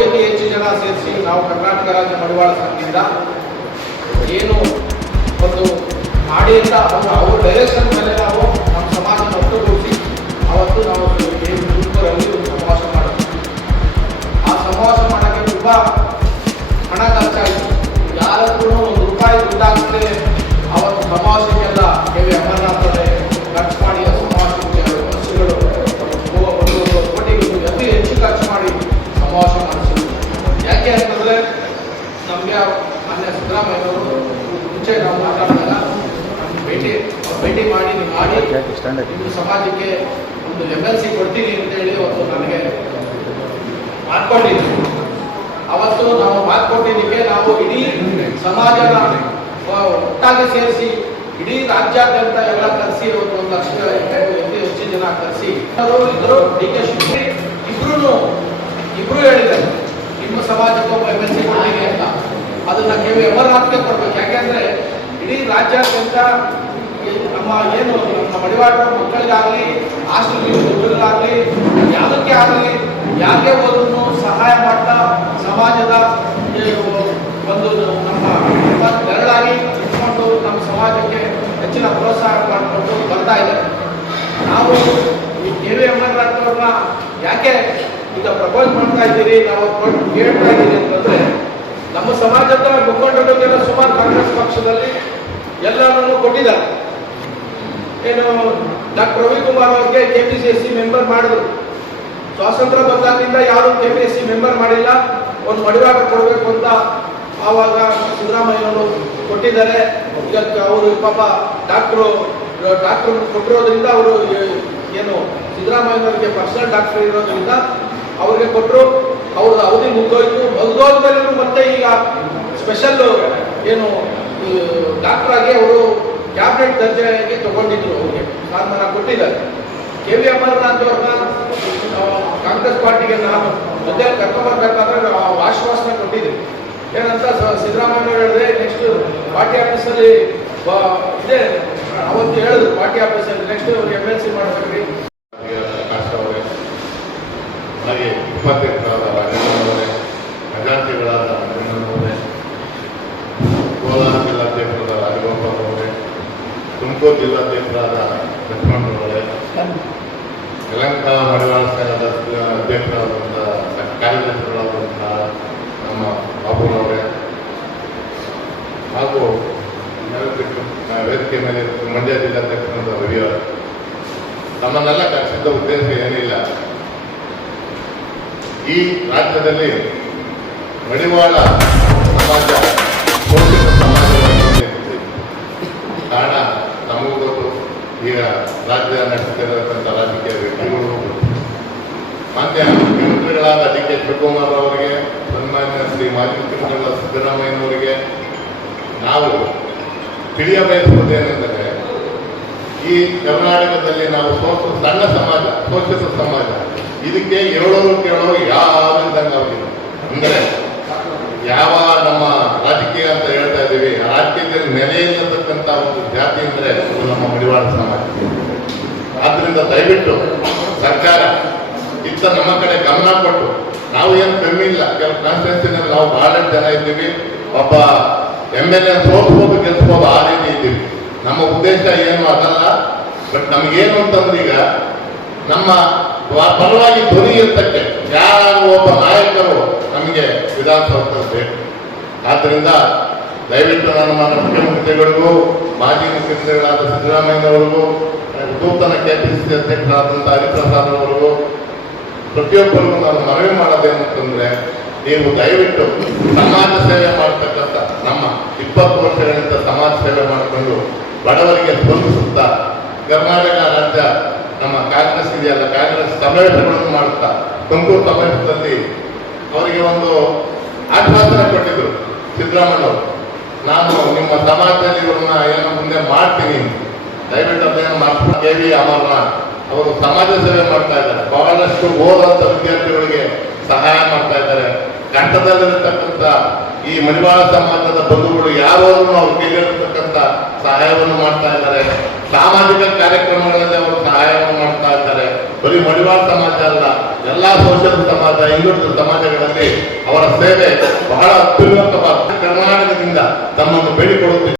ಹೆಚ್ಚು ಜನ ಸೇರಿಸಿ ನಾವು ಕರ್ನಾಟಕ ರಾಜ್ಯ ಮಡಿವಾಳ ಸಂಘದಿಂದ ಏನು ಒಂದು ಮಾಡಿ ಅಂತ ಅವ್ರ ಡೈರೆಕ್ಷನ್ ಮೇಲೆ ನಾವು ನಮ್ಮ ಸಮಾಜನ ಒಟ್ಟುಗೂಡಿಸಿ ಅವತ್ತು ನಾವು ಏನು ಗುರುಪುರಲ್ಲಿ ಒಂದು ಸಮಾವೇಶ ಮಾಡೋದು. ಆ ಸಮಾವೇಶ ಮಾಡೋಕ್ಕೆ ತುಂಬ ಹಣ ಖರ್ಚಾಯಿತು. ಯಾರಕ್ಕೂ ₹1 ದುಡ್ಡಾಗುತ್ತೆ ಅವತ್ತು ಸಮಾವೇಶಕ್ಕೆಲ್ಲ ಕೆ.ವಿ. ಅಮರನಾಥ್ ಅವರೇ ಖರ್ಚು ಮಾಡಿ ಸಮಾವೇಶಕ್ಕೆ ವರ್ಷಗಳು 1 ಕೋಟಿಗೂ ಅತಿ ಹೆಚ್ಚು ಖರ್ಚು ಮಾಡಿ ಸಮಾವೇಶ ಮಾಡಿಸಿದ್ರು. ಯಾಕೆ ಅಂತಂದರೆ ನಮಗೆ ಮಾನ್ಯ ಸಿದ್ದರಾಮಯ್ಯವರು ಮುಂಚೆ ನಾವು ಮಾತಾಡಿದಾಗ ಭೇಟಿ ಮಾಡಿ ನಿಮ್ಮ ಸಮಾಜಕ್ಕೆ ಒಂದು MLC ಕೊಡ್ತೀನಿ ಅಂತೇಳಿ ಅವತ್ತು ನನಗೆ ಮಾತ್ಕೊಂಡಿದ್ವಿ. ಅವತ್ತು ನಾವು ಮಾತ್ಕೊಟ್ಟಿದ್ದಕ್ಕೆ ನಾವು ಇಡೀ ಸಮಾಜನ ಒಟ್ಟಾಗಿ ಸೇರಿಸಿ ಇಡೀ ರಾಜ್ಯಾದ್ಯಂತ ಎಲ್ಲ ಕರೆಸಿ ಒಂದು 1 ಲಕ್ಷ ಹೆಚ್ಚು ಜನ ಕರೆಸಿ ಇದ್ರು. DK ಶಿವಕುಮಾರ್ ಇಬ್ರು ಹೇಳಿದ್ದಾರೆ ನಿಮ್ಮ ಸಮಾಜಕ್ಕೆ ಒಬ್ಬ MLC ಕೊಡ್ತೀನಿ ಅಂತ. ಅದನ್ನ ಕೆ.ವಿ. ಅಮರನಾಥ್ಗೆ ಕೊಡ್ಬೇಕು. ಯಾಕೆಂದ್ರೆ ಇಡೀ ರಾಜ್ಯಾದ್ಯಂತ ನಮ್ಮ ಮಡಿವಾಳರ ಮಕ್ಕಳಿಗಾಗಲಿ ಹಾಸ್ಟೆಲ್ ಹುಡುಗರಿಗಾಗಲಿ ಯಾವುದಕ್ಕೆ ಆಗಲಿ ಯಾರಿಗೆ ಹೋದ್ರೂ ಸಹಾಯ ಮಾಡ್ತಾ ಸಮಾಜದ ಒಂದು ನಮ್ಮ ನೆರಳಾಗಿ ಇಟ್ಕೊಂಡು ನಮ್ಮ ಸಮಾಜಕ್ಕೆ ಹೆಚ್ಚಿನ ಪ್ರೋತ್ಸಾಹ ಮಾಡಿಕೊಂಡು ಬರ್ತಾ ಇದ್ದಾರೆ. ನಾವು ಈ ಕೆ.ವಿ. ಅಮರನಾಥ್ ಅವ್ರನ್ನ ಯಾಕೆ ಈಗ ಪ್ರಪೋಸ್ ಮಾಡ್ತಾ ಇದ್ದೀರಿ, ನಾವು ಕೇಳ್ತಾ ಇದ್ದೀರಿ ಅಂತಂದ್ರೆ ನಮ್ಮ ಸಮಾಜದ ಮುಖಂಡರಿಗೆಲ್ಲ ಸುಮಾರು ಕಾಂಗ್ರೆಸ್ ಪಕ್ಷದಲ್ಲಿ ಎಲ್ಲರೂ ಕೊಟ್ಟಿದ್ದಾರೆ. ಏನು ಡಾಕ್ಟರ್ ರವಿಕುಮಾರ್ ಅವ್ರಿಗೆ KPCC ಮೆಂಬರ್ ಮಾಡಿದ್ರು. ಸ್ವಾತಂತ್ರ್ಯ ಬಂದಾಗಿಂದ ಯಾರು KPSC ಮೆಂಬರ್ ಮಾಡಿಲ್ಲ. ಒಂದು ಮಡಿವಾಳ ಕೊಡಬೇಕು ಅಂತ ಆವಾಗ ಸಿದ್ದರಾಮಯ್ಯವರು ಕೊಟ್ಟಿದ್ದಾರೆ. ಈಗ ಅವರು ಪಾಪ ಡಾಕ್ಟ್ರು ಕೊಟ್ಟಿರೋದ್ರಿಂದ ಅವರು ಏನು ಸಿದ್ದರಾಮಯ್ಯನವರಿಗೆ ಪರ್ಸನಲ್ ಡಾಕ್ಟರ್ ಇರೋದ್ರಿಂದ ಅವ್ರಿಗೆ ಕೊಟ್ಟರು. ಅವ್ರ ಅವಧಿ ಮುಗಿದೋದ್ಮೇಲೆ ಮತ್ತೆ ಈಗ ಸ್ಪೆಷಲ್ ಏನು ಡಾಕ್ಟರ್ ಆಗಿ ಅವರು ಕ್ಯಾಬಿನೆಟ್ ದರ್ಜೆಗೆ ತಗೊಂಡಿದ್ರು. ಅವ್ರಿಗೆ ಸ್ಥಾನಮಾನ ಕೊಟ್ಟಿದ್ದಾರೆ. ಕೆ.ವಿ. ಅಮರನಾಥ್ ಅವ್ರನ್ನ ಕಾಂಗ್ರೆಸ್ ಪಾರ್ಟಿಗೆ ನಾನು ಜೊತೆ ಕರ್ಕೊಂಡ್ಬರ್ಬೇಕಾದ್ರೆ ಆಶ್ವಾಸನೆ ಕೊಟ್ಟಿದ್ದೆ. ಏನಂತ ಸಿದ್ದರಾಮಯ್ಯ ಹೇಳಿದ್ರೆ ನೆಕ್ಸ್ಟ್ ಪಾರ್ಟಿ ಆಫೀಸಲ್ಲಿ ಇದೆ ಅವತ್ತು ಹೇಳಿದ್ರು. ಪಾರ್ಟಿ ಆಫೀಸಲ್ಲಿ ನೆಕ್ಸ್ಟ್ MLC ಮಾಡಬೇಕ್ರಿ. ಹಾಗೆ ಉಪಾಧ್ಯಕ್ಷರಾದ ರಾಜೇಂದ್ರವರೇ, ಖಜಾಂಚಿಗಳಾದ ಅಭಿನಂದನವರೇ, ಕೋಲಾರ ಜಿಲ್ಲಾಧ್ಯಕ್ಷರಾದ ರಾಜಗೋಪಾಲ್ ಅವರೇ, ತುಮಕೂರು ಜಿಲ್ಲಾಧ್ಯಕ್ಷರಾದ ಲಕ್ಷ್ಮಣರವರೇ, ಯಲಹಂಕ ಮಡಿವಾಳ ಸಂಘದ ಅಧ್ಯಕ್ಷರಾದಂಥ ಕಾರ್ಯದರ್ಶಿಗಳಾದಂತಹ ನಮ್ಮ ಬಾಬುರವರೇ ಹಾಗೂ ವೇದಿಕೆ ಮೇಲೆ ಮಂಡ್ಯ ಜಿಲ್ಲಾಧ್ಯಕ್ಷರಾದ ರವಿಯವರೇ, ನಮ್ಮನ್ನೆಲ್ಲ ಕರೆಸಿದ್ದ ಉದ್ದೇಶ ಏನಿಲ್ಲ. ಈ ರಾಜ್ಯದಲ್ಲಿ ಮಡಿವಾಳ ಸಮಾಜ ಶೋಷಿತ ಸಮಾಜವಾಗಿ ಕಾರಣ ನಮಗೂ ಗೊತ್ತು. ಈಗ ರಾಜ್ಯ ನಡೆಸುತ್ತಿರತಕ್ಕಂಥ ರಾಜಕೀಯ ವ್ಯಕ್ತಿಗಳು ಮಾನ್ಯ ಮುಖ್ಯಮಂತ್ರಿಗಳಾದ DK ಶಿವಕುಮಾರ್ ಅವರಿಗೆ, ಸನ್ಮಾನ್ಯ ಶ್ರೀ ಮಾಜಿ ಮುಖ್ಯಮಂತ್ರಿಗಳಾದ ಸಿದ್ದರಾಮಯ್ಯನವರಿಗೆ ನಾವು ತಿಳಿಯಬಯಸುವುದೇನೆಂದರೆ, ಈ ಕರ್ನಾಟಕದಲ್ಲಿ ನಾವು ಸಣ್ಣ ಸಮಾಜ, ಶೋಷಿತ ಸಮಾಜ, ಇದಕ್ಕೆ ಹೇಳೋರು ಕೇಳೋರು ಯಾವಿದ್ದಂಗೆ ಆಗಿಲ್ಲ. ಅಂದರೆ ಯಾವ ನಮ್ಮ ರಾಜಕೀಯ ಅಂತ ಹೇಳ್ತಾ ಇದ್ದೀವಿ, ಆ ರಾಜಕೀಯದಲ್ಲಿ ನೆಲೆಯಿಲ್ಲತಕ್ಕಂಥ ಒಂದು ಜಾತಿ ಅಂದರೆ ಅದು ನಮ್ಮ ಮಡಿವಾಳ ಸಮಾಜ. ಆದ್ದರಿಂದ ದಯವಿಟ್ಟು ಸರ್ಕಾರ ಇತ್ತ ನಮ್ಮ ಕಡೆ ಗಮನ ಕೊಟ್ಟು, ನಾವು ಏನು ಕಮ್ಮಿ ಇಲ್ಲ, ಕೆಲವು ಕಾನ್ಸ್ಟಿಟ್ಯೂನ್ಸಿನಲ್ಲಿ ನಾವು ಬಹಳಷ್ಟು ಜನ ಇದ್ದೀವಿ. ಒಬ್ಬ MLA ಸೋಲ್ಬೋದು ಗೆಲ್ಸ್ಬೋದು, ಆ ರೀತಿ ಇದ್ದೀವಿ. ನಮ್ಮ ಉದ್ದೇಶ ಏನು ಅದಲ್ಲ. ಬಟ್ ನಮಗೇನು ಅಂತಂದ್ರೆ ಈಗ ನಮ್ಮ ಪರವಾಗಿ ಧ್ವನಿ ಇರ್ತಕ್ಕೆ ಯಾರು ಒಬ್ಬ ನಾಯಕರು ನಮಗೆ ವಿಧಾನಸೌಧದಲ್ಲಿ ಬೇಕು. ಆದ್ದರಿಂದ ದಯವಿಟ್ಟು ನಾನು ನನ್ನ ಮುಖ್ಯಮಂತ್ರಿಗಳಿಗೂ, ಮಾಜಿ ಮುಖ್ಯಮಂತ್ರಿಗಳಾದ ಸಿದ್ದರಾಮಯ್ಯನವರಿಗೂ, ನೂತನ KPCC ಅಧ್ಯಕ್ಷರಾದಂಥ ಹರಿಪ್ರಸಾದ್ ಅವರಿಗೂ, ಪ್ರತಿಯೊಬ್ಬರಿಗೂ ನಾನು ಮನವಿ ಮಾಡೋದೇನಂತಂದ್ರೆ, ನೀವು ದಯವಿಟ್ಟು ಸಮಾಜ ಸೇವೆ ಮಾಡತಕ್ಕಂಥ ನಮ್ಮ 20 ವರ್ಷಗಳಿಂದ ಸಮಾಜ ಸೇವೆ ಮಾಡಿಕೊಂಡು ಬಡವರಿಗೆ ಸ್ಪಂದಿಸುತ್ತಾ ಕರ್ನಾಟಕ ರಾಜ್ಯ ನಮ್ಮ ಕಾಂಗ್ರೆಸ್ ಇದೆಯಲ್ಲ, ಕಾಂಗ್ರೆಸ್ ಸಮಾವೇಶಗಳನ್ನು ಮಾಡುತ್ತಾ ತುಮಕೂರು ಸಮಾವೇಶದಲ್ಲಿ ಅವರಿಗೆ ಒಂದು ಆಶ್ವಾಸನೆ ಕೊಟ್ಟಿದ್ರು ಸಿದ್ದರಾಮಯ್ಯವರು. ನಾನು ನಿಮ್ಮ ಸಮಾಜದಲ್ಲಿ ಇವ್ರನ್ನ ಏನೋ ಮುಂದೆ ಮಾಡ್ತೀನಿ, ದಯವಿಟ್ಟು ಅದೇನು ಮಾಡ್ಕೊಂಡು ಕೆ.ವಿ. ಅಮರನಾಥ್ ಅವರು ಸಮಾಜ ಸೇವೆ ಮಾಡ್ತಾ ಇದ್ದಾರೆ. ಬಹಳಷ್ಟು ಓದಂತ ವಿದ್ಯಾರ್ಥಿಗಳಿಗೆ ಸಹಾಯ ಮಾಡ್ತಾ ಇದ್ದಾರೆ. ಕಂಠದಲ್ಲಿರತಕ್ಕಂಥ ಈ ಮಡಿವಾಳ ಸಮಾಜದ ಬಂಧುಗಳು ಯಾವಾಗಲೂ ಅವ್ರು ಕೈಲಿರತಕ್ಕಂಥ ಸಹಾಯವನ್ನು ಮಾಡ್ತಾ ಇದ್ದಾರೆ. ಸಾಮಾಜಿಕ ಕಾರ್ಯಕ್ರಮಗಳಲ್ಲಿ ಅವರು ಸಹಾಯವನ್ನು ಮಾಡ್ತಾ ಇದ್ದಾರೆ. ಬರೀ ಮಡಿವಾಳ ಸಮಾಜ ಅಲ್ಲ, ಎಲ್ಲಾ ಸೋಷಿಯಲ್ ಸಮಾಜ, ಹಿಂದುಳಿದ ಸಮಾಜಗಳಲ್ಲಿ ಅವರ ಸೇವೆ ಬಹಳ ಅತ್ಯುನ್ನತವಾದ. ಕರ್ನಾಟಕದಿಂದ ತಮ್ಮನ್ನು ಬೇಡಿಕೊಳ್ಳುತ್ತಿದ್ದಾರೆ.